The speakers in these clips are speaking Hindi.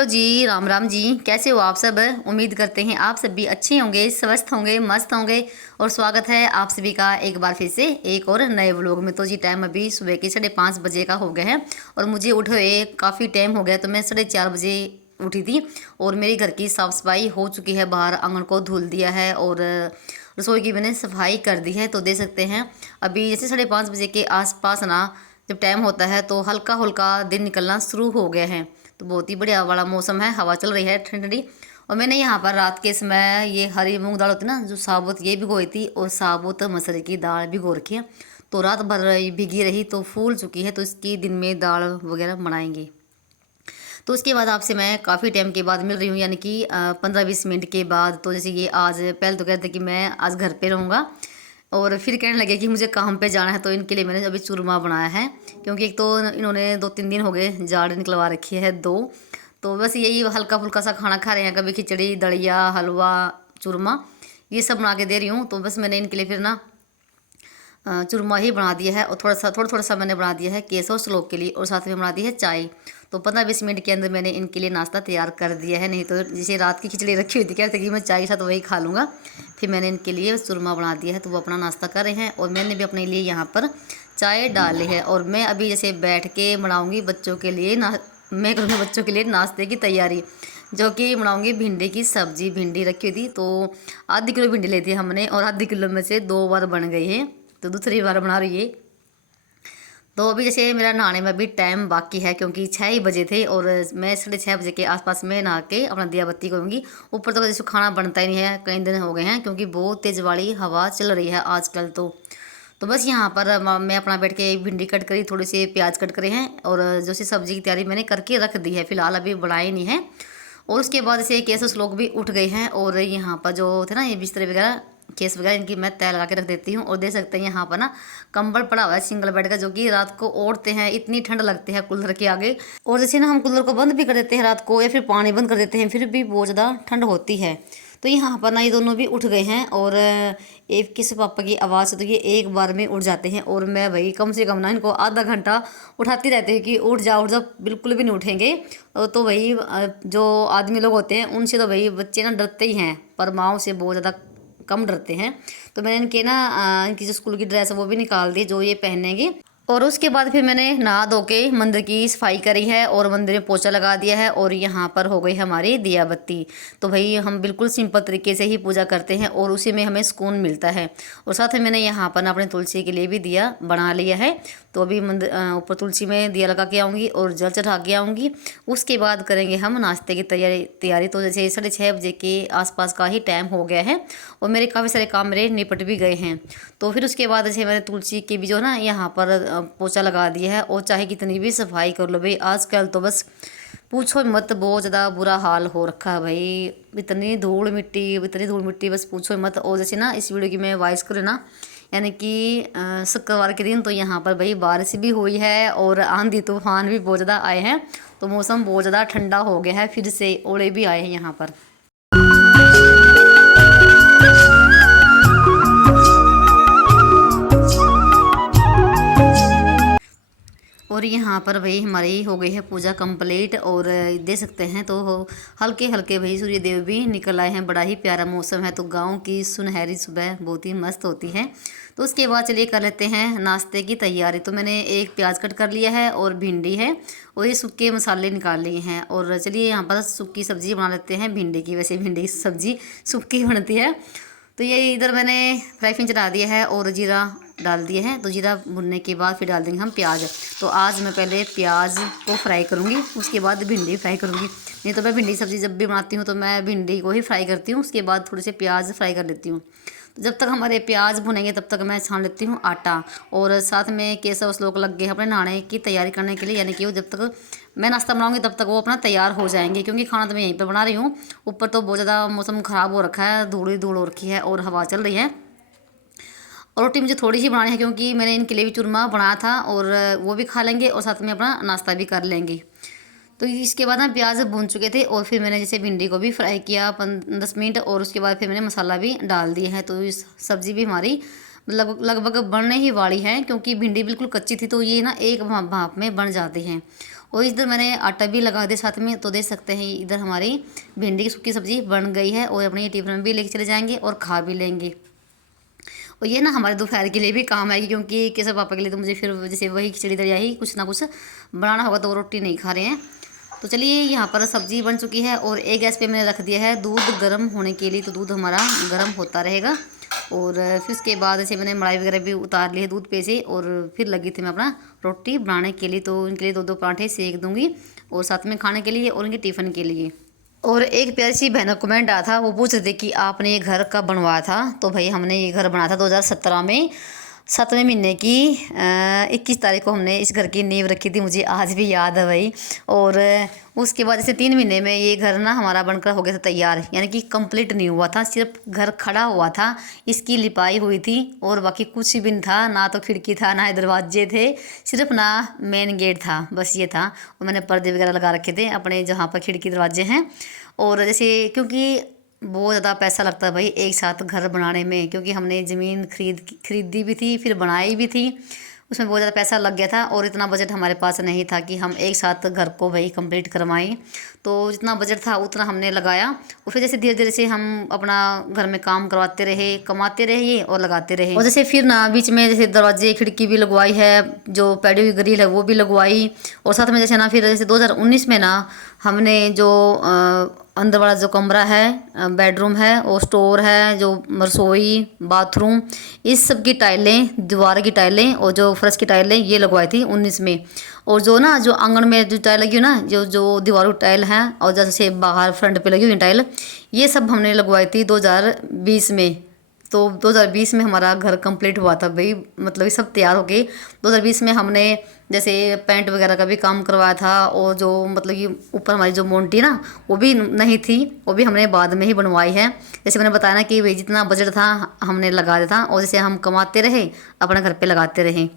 हेलो जी, राम राम जी। कैसे हो आप सब? उम्मीद करते हैं आप सब भी अच्छे होंगे, स्वस्थ होंगे, मस्त होंगे। और स्वागत है आप सभी का एक बार फिर से एक और नए व्लॉग में। तो जी टाइम अभी सुबह के 5:30 बजे का हो गया है और मुझे उठे हुए काफ़ी टाइम हो गया। तो मैं 4:30 बजे उठी थी और मेरी घर की साफ़ सफाई हो चुकी है। बाहर आंगन को धुल दिया है और रसोई की मैंने सफाई कर दी है। तो देख सकते हैं अभी जैसे 5:30 बजे के आसपास ना जब टाइम होता है तो हल्का हल्का दिन निकलना शुरू हो गया है। तो बहुत ही बढ़िया वाला मौसम है, हवा चल रही है ठंडी ठंडी। और मैंने यहाँ पर रात के समय ये हरी मूंग दाल होती है ना जो साबुत, ये भिगोई थी और साबुत मसूर की दाल भिगो रखी है। तो रात भर भिगी रही तो फूल चुकी है। तो इसकी दिन में दाल वगैरह बनाएंगे। तो उसके बाद आपसे मैं काफ़ी टाइम के बाद मिल रही हूँ, यानी कि 15-20 मिनट के बाद। तो जैसे ये आज पहले तो कहते कि मैं आज घर पे रहूँगा और फिर कहने लगे कि मुझे काम पे जाना है। तो इनके लिए मैंने अभी चूरमा बनाया है, क्योंकि एक तो इन्होंने 2-3 दिन हो गए जाड़ निकलवा रखी है दो। तो बस यही हल्का फुल्का सा खाना खा रहे हैं, कभी खिचड़ी, दलिया, हलवा, चूरमा, ये सब बना के दे रही हूँ। तो बस मैंने इनके लिए फिर ना चूरमा ही बना दिया है और थोड़ा सा मैंने बना दिया है केसर श्लोक के लिए, और साथ में बना दी है चाय। तो 15-20 मिनट के अंदर मैंने इनके लिए नाश्ता तैयार कर दिया है। नहीं तो जैसे रात की खिचड़ी रखी हुई थी, कहते कि मैं चाय के साथ वही खा लूँगा। फिर मैंने इनके लिए चूरमा बना दिया है तो वो अपना नाश्ता कर रहे हैं और मैंने भी अपने लिए यहाँ पर चाय डाली है। और मैं अभी जैसे बैठ के बनाऊँगी बच्चों के लिए मैं करूँगी बच्चों के लिए नाश्ते की तैयारी, जो कि बनाऊँगी भिंडी की सब्ज़ी। भिंडी रखी हुई थी तो आधी किलो भिंडी ली थी हमने और आधी किलो में से 2 बार बन गई है, तो दूसरी बार बना रही है। तो अभी जैसे मेरा नहाने में अभी टाइम बाकी है, क्योंकि 6 ही बजे थे और मैं 6:30 बजे के आसपास में नहा के अपना दिया बत्ती करूँगी। ऊपर तो जैसे खाना बनता ही नहीं है, कई दिन हो गए हैं, क्योंकि बहुत तेज़ वाली हवा चल रही है आजकल। तो बस यहाँ पर मैं अपना बैठ के भिंडी कट करी, थोड़ी सी प्याज कट करे हैं और जो सी सब्ज़ी की तैयारी मैंने करके रख दी है, फिलहाल अभी बनाई नहीं है। और उसके बाद से केस लोग भी उठ गए हैं और यहाँ पर जो थे ना ये बिस्तर वगैरह, केस वगैरह, इनकी मैं तय लगा के रख देती हूँ। और देख सकते हैं यहाँ पर ना कंबल पड़ा हुआ है सिंगल बेड का, जो कि रात को ओढ़ते हैं, इतनी ठंड लगती है कूलर के आगे। और जैसे ना हम कूलर को बंद भी कर देते हैं रात को या फिर पानी बंद कर देते हैं, फिर भी बहुत ज़्यादा ठंड होती है। तो यहाँ पर ना ये दोनों भी उठ गए हैं और एक किस पापा की आवाज़ से तो ये एक बार में उठ जाते हैं। और मैं भाई कम से कम ना इनको आधा घंटा उठाती रहती है कि उठ जाओ उठ जाओ, बिल्कुल भी नहीं उठेंगे। तो भाई जो आदमी लोग होते हैं उनसे तो भाई बच्चे ना डरते ही हैं, पर माओ से बहुत ज़्यादा कम डरते हैं। तो मैंने इनके ना इनकी जो स्कूल की ड्रेस है वो भी निकाल दी जो ये पहनेंगे। और उसके बाद फिर मैंने नहा धो के मंदिर की सफाई करी है और मंदिर में पोछा लगा दिया है और यहाँ पर हो गई हमारी दिया बत्ती। तो भाई हम बिल्कुल सिंपल तरीके से ही पूजा करते हैं और उसी में हमें सुकून मिलता है। और साथ में मैंने यहाँ पर अपने तुलसी के लिए भी दिया बना लिया है। तो अभी मंदिर ऊपर तुलसी में दिया लगा के आऊँगी और जल चढ़ा के आऊँगी। उसके बाद करेंगे हम नाश्ते की तैयारी। तो जैसे 6:30 बजे के आसपास का ही टाइम हो गया है और मेरे काफ़ी सारे काम मेरे निपट भी गए हैं। तो फिर उसके बाद जैसे मैंने तुलसी की भी जो ना यहाँ पर पोछा लगा दिया है। और चाहे कितनी भी सफाई कर लो भाई, आजकल तो बस पूछो मत, बहुत ज़्यादा बुरा हाल हो रखा है भाई। इतनी धूल मिट्टी बस पूछो मत। और जैसे ना इस वीडियो की मैं वॉइस करूँ ना, यानी कि शुक्रवार के दिन तो यहाँ पर भाई बारिश भी हुई है और आंधी तूफान भी बहुत ज़्यादा आए हैं। तो मौसम बहुत ज़्यादा ठंडा हो गया है, फिर से ओले भी आए हैं यहाँ पर। और यहाँ पर भाई हमारी हो गई है पूजा कंप्लीट और देख सकते हैं तो हल्के हल्के भाई सूर्य देव भी निकल आए हैं। बड़ा ही प्यारा मौसम है। तो गांव की सुनहरी सुबह बहुत ही मस्त होती है। तो उसके बाद चलिए कर लेते हैं नाश्ते की तैयारी। तो मैंने एक प्याज कट कर लिया है और भिंडी है और ये सूखे मसाले निकाल लिए हैं। और चलिए यहाँ पर सूखी सब्ज़ी बना लेते हैं भिंडी की। वैसे भिंडी की सब्ज़ी सूखी बनती है। तो ये इधर मैंने फ्राई पैन चढ़ा दिया है और जीरा डाल दिया है। तो जीरा भुनने के बाद फिर डाल देंगे हम प्याज। तो आज मैं पहले प्याज को फ्राई करूँगी, उसके बाद भिंडी फ्राई करूँगी। नहीं तो मैं भिंडी सब्ज़ी जब भी बनाती हूँ तो मैं भिंडी को ही फ्राई करती हूँ, उसके बाद थोड़े से प्याज फ्राई कर लेती हूँ। तो जब तक हमारे प्याज भुनेंगे तब तक मैं छान लेती हूँ आटा। और साथ में केसर श्लोक लग गए अपने नहाने की तैयारी करने के लिए, यानी कि वो जब तक मैं नाश्ता बनाऊँगी तब तक वो अपना तैयार हो जाएंगे, क्योंकि खाना तो मैं यहीं पर बना रही हूँ। ऊपर तो बहुत ज़्यादा मौसम ख़राब हो रखा है, धूल ही धूल हो रखी है और हवा चल रही है। और रोटी मुझे थोड़ी सी बनानी है, क्योंकि मैंने इनके लिए भी चूरमा बनाया था और वो भी खा लेंगे और साथ में अपना नाश्ता भी कर लेंगे। तो इसके बाद ना प्याज भून चुके थे और फिर मैंने जैसे भिंडी को भी फ्राई किया 10 मिनट और उसके बाद फिर मैंने मसाला भी डाल दिया है। तो इस सब्ज़ी भी हमारी लगभग बनने ही वाली है, क्योंकि भिंडी बिल्कुल कच्ची थी तो ये ना एक भाप में बन जाती हैं। और इधर मैंने आटा भी लगा दिया साथ में, तो देख सकते हैं इधर हमारी भिंडी की सूखी सब्ज़ी बन गई है और अपने टिफिन में भी लेके चले जाएंगे और खा भी लेंगे। और ये ना हमारे दोपहर के लिए भी काम आएगी, क्योंकि केसर पापा के लिए तो मुझे फिर जैसे वही खिचड़ी दलिया ही कुछ ना कुछ बनाना होगा, तो वो रोटी नहीं खा रहे हैं। तो चलिए यहाँ पर सब्ज़ी बन चुकी है और एक गैस पे मैंने रख दिया है दूध गर्म होने के लिए, तो दूध हमारा गर्म होता रहेगा। और फिर उसके बाद ऐसे मैंने मलाई वगैरह भी उतार ली है दूध पे से, और फिर लगी थी मैं अपना रोटी बनाने के लिए। तो इनके लिए 2-2 पराठे सेक दूँगी, और साथ में खाने के लिए और इनके टिफ़िन के लिए। और एक प्यारी सी बहन का कमेंट आया था, वो पूछ रहे थे कि आपने ये घर कब बनवाया था। तो भाई हमने ये घर बनाया था 2017 में 7वें महीने की 21 तारीख को हमने इस घर की नींव रखी थी, मुझे आज भी याद है भाई। और उसके बाद जैसे 3 महीने में ये घर ना हमारा बनकर हो गया था तैयार, यानी कि कंप्लीट नहीं हुआ था, सिर्फ घर खड़ा हुआ था, इसकी लिपाई हुई थी और बाकी कुछ भी नहीं था, ना तो खिड़की था ना ही दरवाजे थे, सिर्फ ना मेन गेट था, बस ये था। और मैंने पर्दे वगैरह लगा रखे थे अपने जहाँ पर खिड़की दरवाजे हैं। और जैसे क्योंकि बहुत ज़्यादा पैसा लगता है भाई एक साथ घर बनाने में, क्योंकि हमने ज़मीन खरीदी भी थी फिर बनाई भी थी, उसमें बहुत ज़्यादा पैसा लग गया था और इतना बजट हमारे पास नहीं था कि हम एक साथ घर को भाई कंप्लीट करवाएं। तो जितना बजट था उतना हमने लगाया, और फिर जैसे धीरे धीरे से हम अपना घर में काम करवाते रहे, कमाते रहे और लगाते रहे। और जैसे फिर ना बीच में जैसे दरवाजे खिड़की भी लगवाई है, जो पैडी हुई ग्रिल है वो भी लगवाई। और साथ में जैसे ना फिर जैसे 2019 में ना हमने जो अंदर वाला जो कमरा है, बेडरूम है और स्टोर है, जो रसोई बाथरूम, इस सब की टाइलें, दीवार की टाइलें और जो फर्श की टाइलें ये लगवाई थी 19 में। और जो ना जो आंगन में जो टाइल लगी हुई ना, जो जो दीवारों की टाइल है और जैसे बाहर फ्रंट पे लगी हुई टाइल, ये सब हमने लगवाई थी 2020 में। तो 2020 में हमारा घर कंप्लीट हुआ था भाई, मतलब ये सब तैयार हो गए। 2020 में हमने जैसे पेंट वगैरह का भी काम करवाया था, और जो मतलब कि ऊपर हमारी जो मोन्टी ना वो भी नहीं थी, वो भी हमने बाद में ही बनवाई है। जैसे मैंने बताया ना कि भाई जितना बजट था हमने लगा दिया था, और जैसे हम कमाते रहे अपने घर पे लगाते रहे।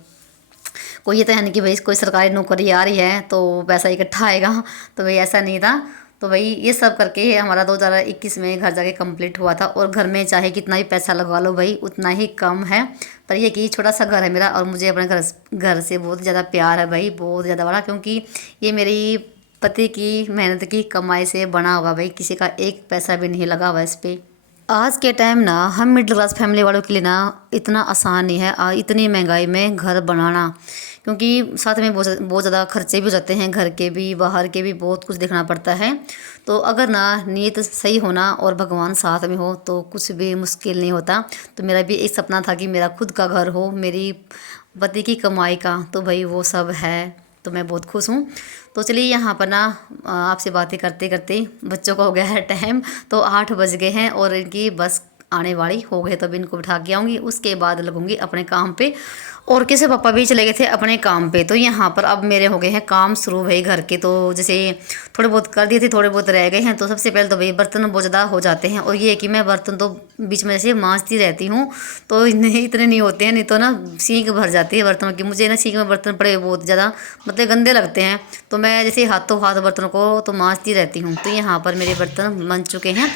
कोई ये तो है नहीं कि भाई कोई सरकारी नौकरी आ रही है तो पैसा इकट्ठा आएगा, तो भाई ऐसा नहीं था। तो भाई ये सब करके हमारा 2021 में घर जाके कंप्लीट हुआ था। और घर में चाहे कितना भी पैसा लगा लो भाई उतना ही कम है, पर ये कि छोटा सा घर है मेरा, और मुझे अपने घर से बहुत ज़्यादा प्यार है भाई, बहुत ज़्यादा बड़ा, क्योंकि ये मेरी पति की मेहनत की कमाई से बना हुआ भाई, किसी का एक पैसा भी नहीं लगा हुआ इस पर। आज के टाइम ना हम मिडिल क्लास फैमिली वालों के लिए ना इतना आसान नहीं है इतनी महंगाई में घर बनाना, क्योंकि साथ में बहुत ज़्यादा खर्चे भी हो जाते हैं, घर के भी बाहर के भी बहुत कुछ देखना पड़ता है। तो अगर ना नीयत सही होना और भगवान साथ में हो तो कुछ भी मुश्किल नहीं होता। तो मेरा भी एक सपना था कि मेरा खुद का घर हो, मेरी पति की कमाई का, तो भाई वो सब है, तो मैं बहुत खुश हूँ। तो चलिए यहाँ पर ना आपसे बातें करते करते बच्चों का हो गया है टाइम, तो 8 बज गए हैं और इनकी बस आने वाली हो गई, तब इनको बिठा के आऊँगी, उसके बाद लगूंगी अपने काम पे। और कैसे पापा भी चले गए थे अपने काम पे, तो यहाँ पर अब मेरे हो गए हैं काम शुरू भाई घर के। तो जैसे थोड़े बहुत कर दिए थे, थोड़े बहुत रह गए हैं। तो सबसे पहले तो भाई बर्तन बहुत ज़्यादा हो जाते हैं, और ये है कि मैं बर्तन तो बीच में जैसे मांजती रहती हूँ, तो इतने नहीं होते हैं, नहीं तो ना सींक भर जाती है बर्तनों की। मुझे ना सींक में बर्तन पड़े बहुत ज़्यादा मतलब गंदे लगते हैं, तो मैं जैसे हाथों हाथ बर्तनों को तो मांजती रहती हूँ। तो यहाँ पर मेरे बर्तन बन चुके हैं।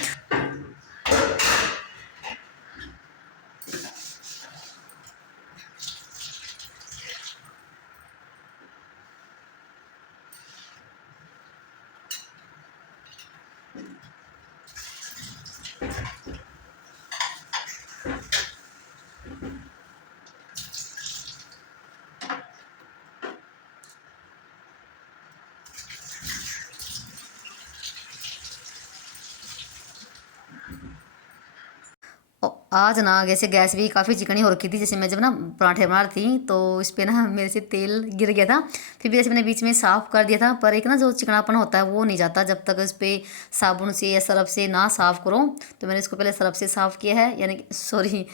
आज ना जैसे गैस भी काफ़ी चिकनी हो रखी थी, जैसे मैं जब ना पराठे बना रही थी तो इस पर ना मेरे से तेल गिर गया था। फिर भी जैसे मैंने बीच में साफ़ कर दिया था, पर एक ना जो चिकनापन होता है वो नहीं जाता जब तक इस पर साबुन से या सरफ से ना साफ़ करो। तो मैंने इसको पहले सरफ से साफ़ किया है, यानी सॉरी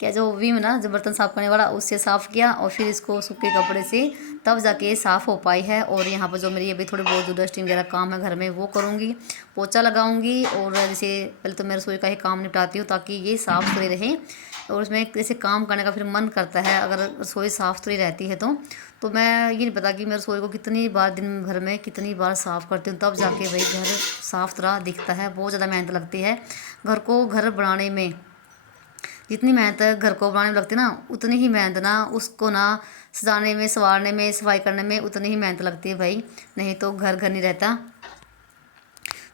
क्या जो विम ना जो बर्तन साफ़ करने वाला उससे साफ़ किया, और फिर इसको सूखे कपड़े से तब जाके साफ़ हो पाई है। और यहाँ पर जो मेरी अभी थोड़ी बहुत जो डस्टिंग वगैरह काम है घर में वो करूँगी, पोछा लगाऊंगी। और जैसे पहले तो मैं रसोई का ही काम निपटाती हूँ ताकि ये साफ़ सुथरी रहे, और उसमें जैसे काम करने का फिर मन करता है अगर रसोई साफ़ सुथरी रहती है। तो मैं ये नहीं पता कि मैं रसोई को कितनी बार दिन भर में कितनी बार साफ़ करती हूँ, तब जाके भाई घर साफ़ सुथरा दिखता है। बहुत ज़्यादा मेहनत लगती है घर को, घर बनाने में जितनी मेहनत घर को बनाने में लगती है ना, उतनी ही मेहनत ना उसको ना सजाने में, संवारने में, सफाई करने में उतनी ही मेहनत लगती है भाई, नहीं तो घर घर नहीं रहता।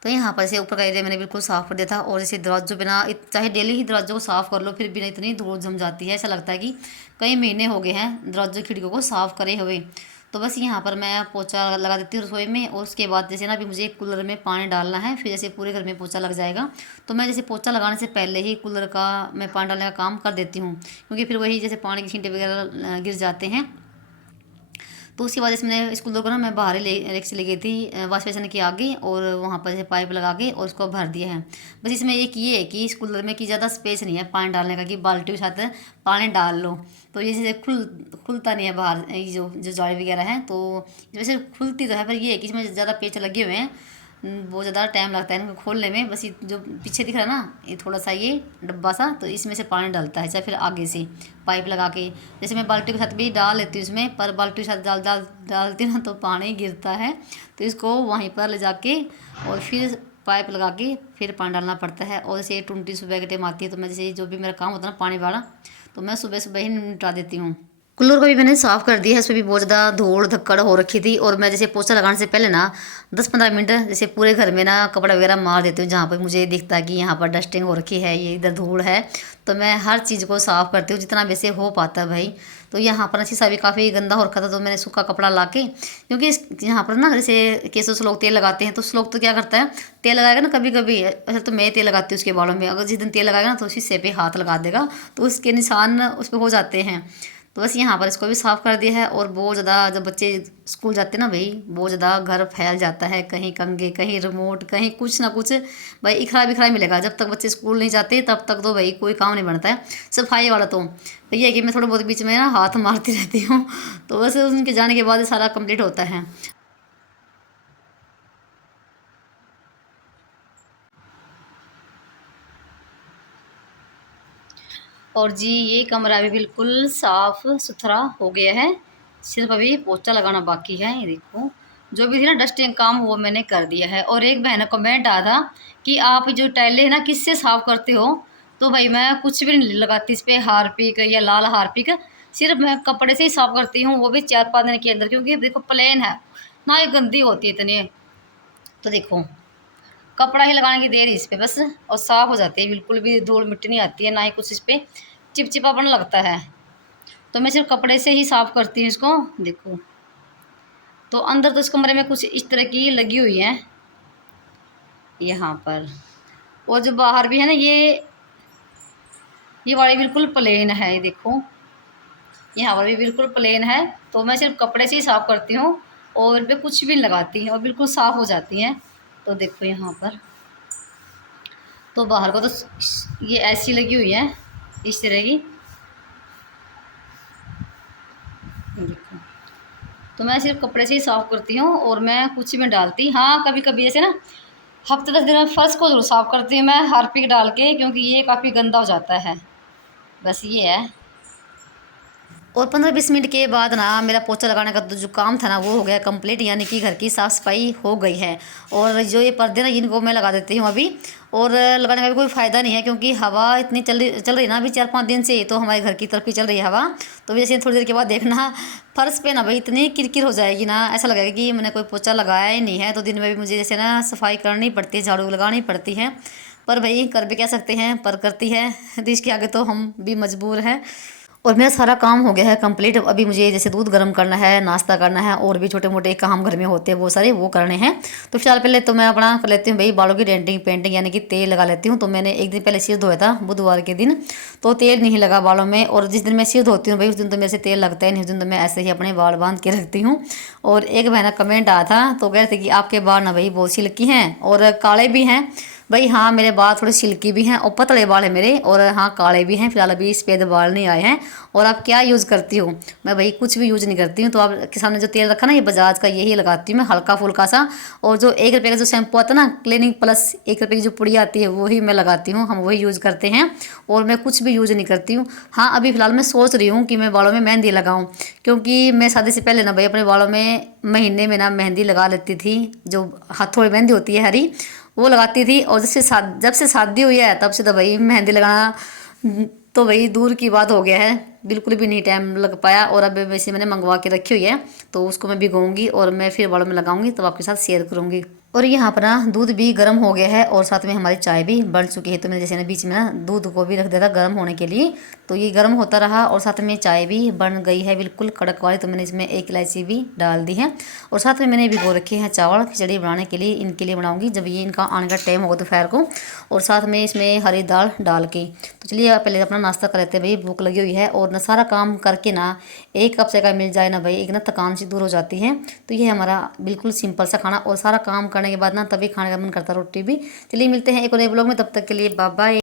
तो यहाँ पर से ऊपर का एरिया मैंने बिल्कुल साफ़ कर दिया था। और जैसे दरवाज़ों बिना, चाहे डेली ही दरवाज़ों को साफ़ कर लो फिर भी ना इतनी धूल जम जाती है, ऐसा लगता है कि कई महीने हो गए हैं दरवाज़ों खिड़कियों को साफ़ करे हुए। तो बस यहाँ पर मैं पोछा लगा देती हूँ रसोई में। और उसके बाद जैसे ना अभी मुझे कूलर में पानी डालना है, फिर जैसे पूरे घर में पोछा लग जाएगा। तो मैं जैसे पोछा लगाने से पहले ही कूलर का मैं पानी डालने का काम कर देती हूँ, क्योंकि फिर वही जैसे पानी के छींटे वगैरह गिर जाते हैं। तो उसकी वजह से मैंने इस कूलर को ना मैं बाहर ही लेके चली गई थी वॉश बेसिन के आगे, और वहाँ पर जैसे पाइप लगा के और उसको भर दिया है। बस इसमें एक ये है कि इस कूलर में कि ज़्यादा स्पेस नहीं है पानी डालने का कि बाल्टी के साथ पानी डाल लो, तो ये जैसे खुलता नहीं है बाहर, ये जो जाली वगैरह है तो वैसे खुलती तो है, पर ये है कि इसमें ज़्यादा पेच लगे हुए हैं, बहुत ज़्यादा टाइम लगता है इनको खोलने में। बस ये जो पीछे दिख रहा है ना, ये थोड़ा सा ये डब्बा सा, तो इसमें से पानी डालता है, चाहे फिर आगे से पाइप लगा के। जैसे मैं बाल्टी के साथ भी डाल लेती हूँ इसमें, पर बाल्टी के साथ डालती हूँ ना तो पानी गिरता है, तो इसको वहीं पर ले जाके और फिर पाइप लगा के फिर पानी डालना पड़ता है। और जैसे टुंटी सुबह के टाइम आती है, तो मैं जैसे जो भी मेरा काम होता है ना पानी वाला, तो मैं सुबह सुबह ही निपटा देती हूँ। कूलर को भी मैंने साफ़ कर दिया है, उसमें भी बहुत ज़्यादा धूल धक्कड़ हो रखी थी। और मैं जैसे पोछा लगाने से पहले ना 10-15 मिनट जैसे पूरे घर में ना कपड़ा वगैरह मार देती हूँ, जहाँ पर मुझे दिखता है कि यहाँ पर डस्टिंग हो रखी है, ये इधर धूल है, तो मैं हर चीज़ को साफ़ करती हूँ जितना वैसे हो पाता है भाई। तो यहाँ पर शीशा भी काफ़ी गंदा हो रखा था, तो मैंने सूखा कपड़ा ला के, क्योंकि यहाँ पर ना जैसे केसों से लोग तेल लगाते हैं, तो उस लोग तो क्या करता है तेल लगाएगा ना कभी कभी, ऐसे तो मैं तेल लगाती हूँ उसके बालों में, अगर जिस दिन तेल लगाएगा ना तो शीशे पे हाथ लगा देगा, तो उसके निशान उस पर हो जाते हैं। तो बस यहाँ पर इसको भी साफ़ कर दिया है। और बहुत ज़्यादा जब बच्चे स्कूल जाते हैं ना भाई, बहुत ज़्यादा घर फैल जाता है, कहीं कंघे, कहीं रिमोट, कहीं कुछ ना कुछ भाई इखरा बिखरा मिलेगा। जब तक बच्चे स्कूल नहीं जाते तब तक तो भाई कोई काम नहीं बनता है सफाई वाला। तो भैया कि मैं थोड़ा बहुत बीच में ना हाथ मारती रहती हूँ, तो बस उनके जाने के बाद सारा कंप्लीट होता है। और जी ये कमरा भी बिल्कुल साफ़ सुथरा हो गया है, सिर्फ अभी पोछा लगाना बाकी है। ये देखो जो भी थी ना डस्टिंग काम वो मैंने कर दिया है। और एक बहन का कमेंट आया था कि आप जो टाइलें है ना किससे साफ़ करते हो, तो भाई मैं कुछ भी नहीं लगाती इस पर हारपिक या लाल हारपिक, सिर्फ मैं कपड़े से ही साफ़ करती हूँ, वो भी 4-5 दिन के अंदर, क्योंकि देखो प्लेन है ना, ये गंदी होती है इतनी। तो देखो कपड़ा ही लगाने की देर इस पे बस, और साफ़ हो जाती है, बिल्कुल भी धूल मिट्टी नहीं आती है, ना ही कुछ इस पर चिपचिपापन लगता है। तो मैं सिर्फ कपड़े से ही साफ़ करती हूँ इसको। देखो तो अंदर तो इस कमरे में कुछ इस तरह की लगी हुई है यहाँ पर, और जो बाहर भी है ना ये वाली बिल्कुल प्लेन है। ये देखो यहाँ पर भी बिल्कुल प्लेन है, तो मैं सिर्फ कपड़े से ही साफ़ करती हूँ और इन पर कुछ भी नहीं लगाती और बिल्कुल साफ़ हो जाती हैं। तो देखो यहाँ पर तो बाहर को तो ये ऐसी लगी हुई है इस तरह की, देखो। तो मैं सिर्फ कपड़े से ही साफ़ करती हूँ और मैं कुछ भी नहीं डालती। हाँ कभी कभी जैसे ना हफ्ते 10 दिन में फर्श को जरूर साफ़ करती हूँ मैं हार्पिक डाल के, क्योंकि ये काफ़ी गंदा हो जाता है। बस ये है। और 15-20 मिनट के बाद ना मेरा पोछा लगाने का जो काम था ना वो हो गया कंप्लीट, यानी कि घर की साफ़ सफाई हो गई है। और जो ये पर्दे ना इनको मैं लगा देती हूँ अभी, और लगाने का भी कोई फ़ायदा नहीं है, क्योंकि हवा इतनी चल रही ना अभी 4-5 दिन से, तो हमारे घर की तरफ ही चल रही है हवा। तो वैसे थोड़ी देर के बाद देखना फर्श पे ना भाई इतनी किरकिर हो जाएगी ना, ऐसा लगेगा कि मैंने कोई पोछा लगाया ही नहीं है। तो दिन में भी मुझे जैसे ना सफाई करनी पड़ती है, झाड़ू लगानी पड़ती है, पर भाई कर भी क्या सकते हैं, पर करती है देश के आगे तो हम भी मजबूर हैं। और मेरा सारा काम हो गया है कंप्लीट। अभी मुझे जैसे दूध गर्म करना है, नाश्ता करना है, और भी छोटे मोटे काम घर में होते हैं वो सारे वो करने हैं। तो फिलहाल पहले तो मैं अपना कर लेती हूँ भाई बालों की डेंटिंग पेंटिंग, यानी कि तेल लगा लेती हूँ। तो मैंने एक दिन पहले सिर धोया था बुधवार के दिन, तो तेल नहीं लगा बालों में। और जिस दिन मैं सिर धोती हूँ भाई उस दिन तो मेरे से तेल लगता है नहीं, उस दिन तो मैं ऐसे ही अपने बाल बांध के रखती हूँ। और एक बहना कमेंट आया था तो कह रहे थे कि आपके बाल ना भाई बहुत सिल्की हैं और काले भी हैं। भाई हाँ मेरे बाल थोड़े सिल्की भी हैं और पतले बाल हैं मेरे, और हाँ काले भी हैं। फिलहाल अभी सफ़ेद बाल नहीं आए हैं। और आप क्या यूज़ करती हो? मैं भाई कुछ भी यूज़ नहीं करती हूँ। तो आपके सामने जो तेल रखा ना ये बजाज का, यही लगाती हूँ मैं हल्का फुल्का सा। और जो 1 रुपये का जो शैम्पू आता है ना क्लीनिंग प्लस 1 रुपये की जो पुड़ी आती है वही मैं लगाती हूँ, हम वही यूज़ करते हैं। और मैं कुछ भी यूज़ नहीं करती हूँ। हाँ अभी फ़िलहाल मैं सोच रही हूँ कि मैं बालों में मेहंदी लगाऊँ, क्योंकि मैं शादी से पहले ना भाई अपने बालों में महीने में ना मेहंदी लगा लेती थी, जो हाथों में मेहंदी होती है हरी, वो लगाती थी। और जब से शादी हुई है तब से तो भाई मेहंदी लगाना तो भाई दूर की बात हो गया है, बिल्कुल भी नहीं टाइम लग पाया। और अब वैसे मैंने मंगवा के रखी हुई है, तो उसको मैं भिगोऊंगी और मैं फिर बालों में लगाऊंगी, तो आपके साथ शेयर करूंगी। और यहाँ पर ना दूध भी गर्म हो गया है और साथ में हमारी चाय भी बन चुकी है। तो मैंने जैसे ना बीच में ना दूध को भी रख दिया था गर्म होने के लिए, तो ये गर्म होता रहा और साथ में चाय भी बन गई है बिल्कुल कड़क वाली। तो मैंने इसमें एक इलायची भी डाल दी है और साथ में मैंने भिगो रखे हैं चावल खिचड़ी बनाने के लिए। इनके लिए बनाऊंगी जब ये इनका आने का टाइम होगा दोपहर को, और साथ में इसमें हरी दाल डाल के। तो चलिए पहले अपना नाश्ता कर लेते हैं भाई, भूख लगी हुई है। और ना सारा काम करके ना एक कप से का मिल जाए ना भाई, एक ना थकान सी दूर हो जाती है। तो ये हमारा बिल्कुल सिंपल सा खाना, और सारा काम करने के बाद ना तभी खाने का मन करता है रोटी भी। चलिए मिलते हैं एक और नए ब्लॉग में, तब तक के लिए बाय बाय।